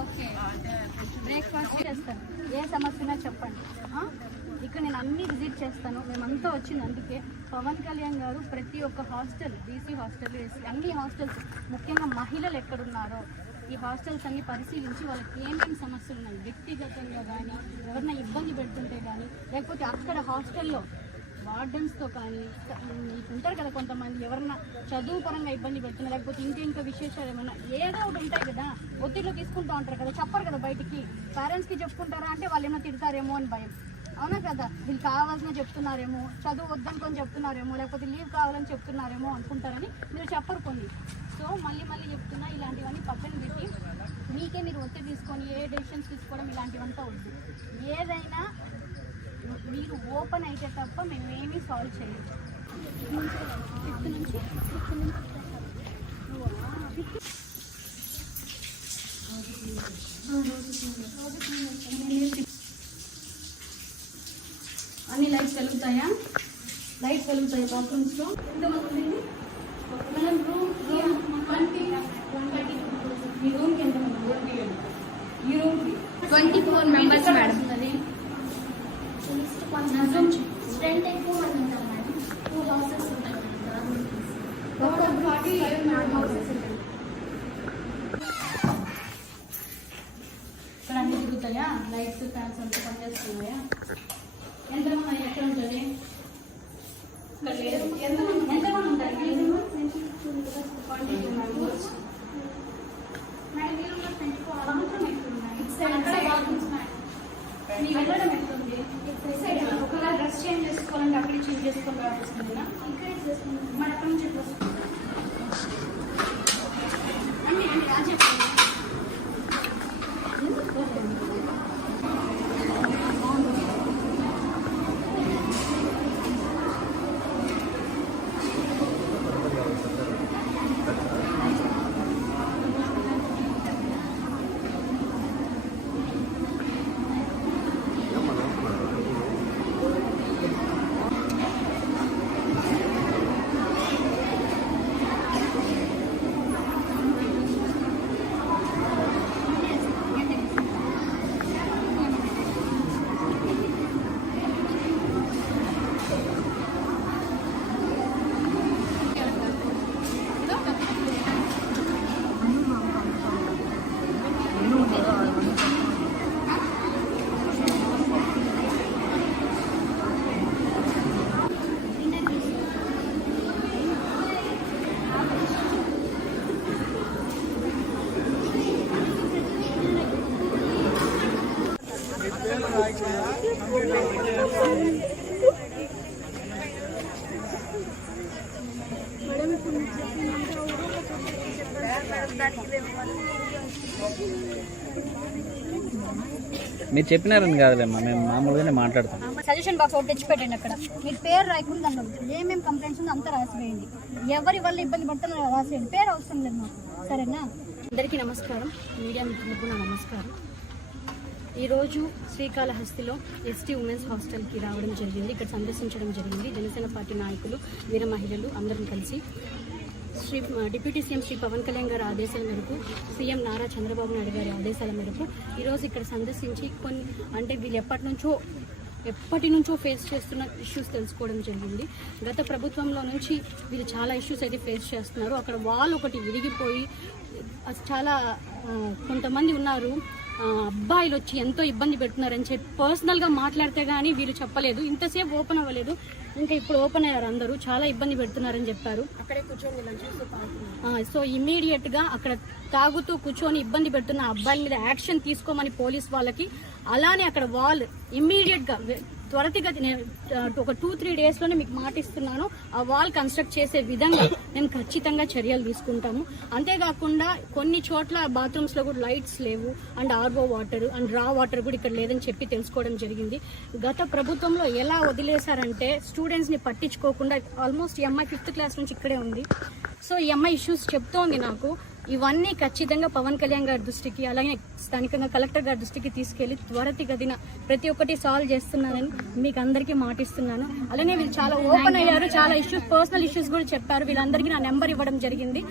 Okay, breakfast చేస్తాను. ఏ సమస్య ఉన్నా చెప్పండి. ఇక్కడ నేను అన్ని విజిట్ చేస్తాను. మేమంతా వచ్చింది అందుకే. పవన్ కళ్యాణ్ గారు ప్రతి ఒక్క హాస్టల్, బీసీ హాస్టల్, అన్ని హాస్టల్స్, ముఖ్యంగా మహిళలు ఎక్కడున్నారో ఈ హాస్టల్స్ అన్ని పరిశీలించి వాళ్ళకి ఏమేమి సమస్యలు ఉన్నాయి, వ్యక్తిగతంగా కానీ ఎవరైనా ఇబ్బంది పెడుతుంటే కానీ, లేకపోతే అక్కడ హాస్టల్లో వార్డెన్స్తో కానీ ఉంటారు కదా కొంతమంది, ఎవరన్నా చదువు పరంగా ఇబ్బంది పెడుతున్నారు, లేకపోతే ఇంకా విశేషాలు ఏమన్నా ఏదో ఒకటి ఉంటాయి కదా, ఒత్తిడిలో తీసుకుంటూ ఉంటారు కదా, చెప్పరు కదా బయటికి. పేరెంట్స్కి చెప్పుకుంటారా అంటే వాళ్ళు ఏమో తిడతారేమో అని భయం. అవునా కదా, వీళ్ళు కావాల్సిన చెప్తున్నారేమో, చదువు వద్దనుకొని చెప్తున్నారేమో, లేకపోతే లీవ్ కావాలని చెప్తున్నారేమో అనుకుంటారని మీరు చెప్పరు కొన్ని. సో మళ్ళీ చెప్తున్నా, ఇలాంటివన్నీ పక్కన పెట్టి మీకే మీరు ఒత్తిడి తీసుకొని ఏ డెసిషన్స్ తీసుకోవడం ఇలాంటివంతా వద్దు. ఏదైనా మీరు ఓపెన్ అయితే తప్ప మేమేమీ సాల్వ్ చేయలేదు. అన్ని లైట్స్ వెలుగుతాయా? లైట్స్ వెలుగుతాయి బాత్రూమ్స్లో. ఎంతమంది మేడం? రూమ్ 20. ఈ రూమ్కి ఎంతమంది? ఈ రూమ్కి 24 మెంబర్స్ మేడం. స్ట్రెంత్ ఎక్కువ మంది ఉంటారు మేడం. 2 హౌసెస్ ఉంటాయి మేడం. 45 హౌసెస్ ఉంటాయి. ఇక్కడ అన్ని తిరుగుతాయా? లైట్స్, ఫ్యాన్స్ అంతా పనిచేస్తున్నాయా? ఎంతమంది ఎక్కడ ఉంటుంది? ఎంతమంది ఉంటారు? 22 మెంబర్స్ మేడం. మీరు 24 బాత్రూమ్ ఎక్కుతున్నాయి. మీ వెళ్ళడం ఎట్లుంది? ఒకవేళ డ్రెస్ చేంజ్ చేసుకోవాలంటే అక్కడే చేంజ్ చేసుకొని రావాల్సింది. ఇక్కడే చేసుకుంటాం మరి అక్కడ నుంచి ఎట్లా వస్తుంది అండి? అది చెప్పండి. మీరు చెప్పినారని కాదులేమ్మా, మేము మామూలుగానే మాట్లాడతాం. సజెషన్ బాక్స్ ఒకటి తెచ్చి పెట్టండి. అక్కడ మీరు పేరు రాయకుండా దాంట్లో ఏమేమి కంప్లైంట్స్ ఉందో అంతా రాసివేయండి. ఎవరి వల్ల ఇబ్బంది పడుతున్నారో రాసేయండి. పేరు అవసరం లేదు మాకు, సరేనా? అందరికీ నమస్కారం. మీడియా మిత్రులకు నా నమస్కారం. ఈరోజు శ్రీకాళహస్తిలో ఎస్టీ ఉమెన్స్ హాస్టల్కి రావడం జరిగింది. ఇక్కడ సందర్శించడం జరిగింది. జనసేన పార్టీ నాయకులు, వీర మహిళలు అందరం కలిసి డిప్యూటీ సీఎం శ్రీ పవన్ కళ్యాణ్ గారి ఆదేశాల మేరకు, సీఎం నారా చంద్రబాబు నాయుడు గారి ఆదేశాల మేరకు ఈరోజు ఇక్కడ సందర్శించి అంటే వీళ్ళు ఎప్పటి నుంచో ఫేస్ చేస్తున్న ఇష్యూస్ తెలుసుకోవడం జరిగింది. గత ప్రభుత్వంలో నుంచి వీళ్ళు చాలా ఇష్యూస్ అయితే ఫేస్ చేస్తున్నారు. అక్కడ వాళ్ళు ఒకటి విరిగిపోయి చాలా కొంతమంది ఉన్నారు, అబ్బాయిలు వచ్చి ఎంతో ఇబ్బంది పెడుతున్నారని చెప్పి పర్సనల్గా మాట్లాడితే కానీ వీళ్ళు చెప్పలేదు. ఇంతసేపు ఓపెన్ అవ్వలేదు, ఇంకా ఇప్పుడు ఓపెన్ అయ్యారు. అందరూ చాలా ఇబ్బంది పెడుతున్నారని చెప్పారు. అక్కడే కూర్చొని సో ఇమీడియట్గా అక్కడ తాగుతూ కూర్చొని ఇబ్బంది పెడుతున్న అబ్బాయిల మీద యాక్షన్ తీసుకోమని పోలీస్ వాళ్ళకి, అలానే అక్కడ వాళ్ళు ఇమ్మీడియట్గా త్వరితగతిన ఒక 2-3 డేస్లోనే మీకు మాటిస్తున్నాను, ఆ వాల్ కన్స్ట్రక్ట్ చేసే విధంగా మేము ఖచ్చితంగా చర్యలు తీసుకుంటాము. అంతేకాకుండా కొన్ని చోట్ల బాత్రూమ్స్లో కూడా లైట్స్ లేవు, అండ్ ఆర్ఓ వాటర్ అండ్ రా వాటర్ కూడా ఇక్కడ లేదని చెప్పి తెలుసుకోవడం జరిగింది. గత ప్రభుత్వంలో ఎలా వదిలేశారంటే స్టూడెంట్స్ని పట్టించుకోకుండా, ఆల్మోస్ట్ ఈ అమ్మాయి 5th క్లాస్ నుంచి ఇక్కడే ఉంది. సో ఈ అమ్మాయి ఇష్యూస్ చెప్తోంది నాకు. ఇవన్నీ ఖచ్చితంగా పవన్ కళ్యాణ్ గారి దృష్టికి, అలాగే స్థానికంగా కలెక్టర్ గారి దృష్టికి తీసుకెళ్లి త్వరితగతిన ప్రతి ఒక్కటి సాల్వ్ చేస్తున్నానని మీకు అందరికీ మాటిస్తున్నాను. అలానే వీళ్ళు చాలా ఓపెన్ అయ్యారు, చాలా ఇష్యూస్, పర్సనల్ ఇష్యూస్ కూడా చెప్పారు. వీళ్ళందరికీ నా నెంబర్ ఇవ్వడం జరిగింది.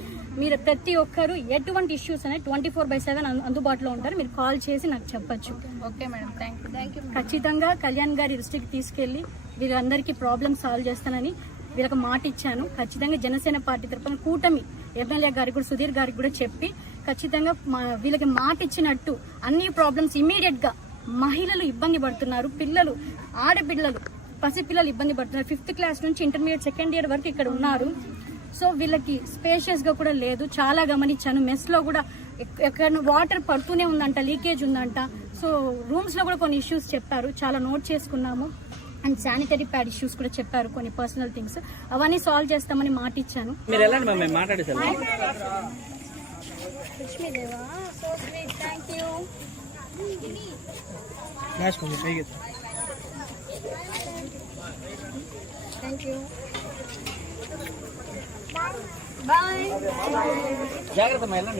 మీరు ప్రతి ఒక్కరు ఎటువంటి ఇష్యూస్ అనేది 24/7 అందుబాటులో ఉంటారు. మీరు కాల్ చేసి నాకు చెప్పొచ్చు. Okay madam, thank you. ఖచ్చితంగా కళ్యాణ్ గారి దృష్టికి తీసుకెళ్లి వీళ్ళందరికీ ప్రాబ్లమ్ సాల్వ్ చేస్తానని వీళ్ళకి మాట ఇచ్చాను. ఖచ్చితంగా జనసేన పార్టీ తరఫున కూటమి ఎమ్మెల్యే గారికి కూడా, సుధీర్ గారికి కూడా చెప్పి ఖచ్చితంగా వీళ్ళకి మాట ఇచ్చినట్టు అన్ని ప్రాబ్లమ్స్ ఇమీడియట్ గా, మహిళలు ఇబ్బంది పడుతున్నారు, పిల్లలు, ఆడపిల్లలు, పసిపిల్లలు ఇబ్బంది పడుతున్నారు. 5th క్లాస్ నుంచి ఇంటర్మీడియట్ 2nd ఇయర్ వరకు ఇక్కడ ఉన్నారు. సో వీళ్ళకి స్పేషియస్ గా కూడా లేదు. చాలా గమనించాను. మెస్ లో కూడా ఎక్కడ వాటర్ పడుతూనే ఉందంట, లీకేజ్ ఉందంట. సో రూమ్స్ లో కూడా కొన్ని ఇష్యూస్ చెప్పారు, చాలా నోట్ చేసుకున్నాము. అండ్ శానిటరీ ప్యాడ్ ఇష్యూస్ కూడా చెప్పారు, కొన్ని పర్సనల్ థింగ్స్. అవన్నీ సాల్వ్ చేస్తామని మాట ఇచ్చాను. మీరు వెళ్ళండి మ్యామ్, మేము మాట్లాడేసాం. లక్ష్మీదేవా, so sweet, thank you. Thank you, bye. జాగ్రత్త వెళ్ళండి.